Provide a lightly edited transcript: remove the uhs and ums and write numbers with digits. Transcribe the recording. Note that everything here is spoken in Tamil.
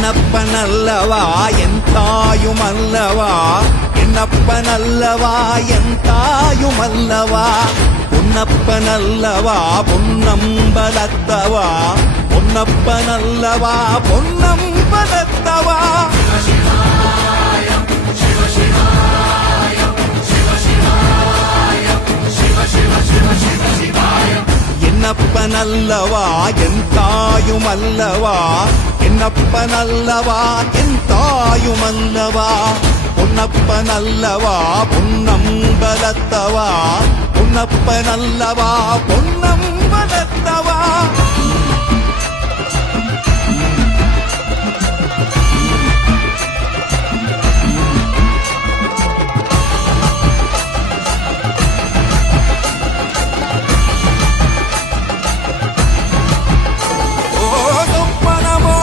என்னப்பனல்லவா என் தாயுமல்லவா என்னப்பனல்லவா என் தாயுமல்லவா பொன்னப்பனல்லவா பொன்னம்பலத்தவா பொன்னப்பனல்லவா பொன்னம்பலத்தவா என்னப்பனல்லவா என் தாயுமல்லவா என்னப்பனல்லவா என் தாயுமல்லவா பொன்னப்பனல்லவா பொன்னம்பலத்தவா பொன்னப்பனல்லவா பொன்னம்பலத்தவா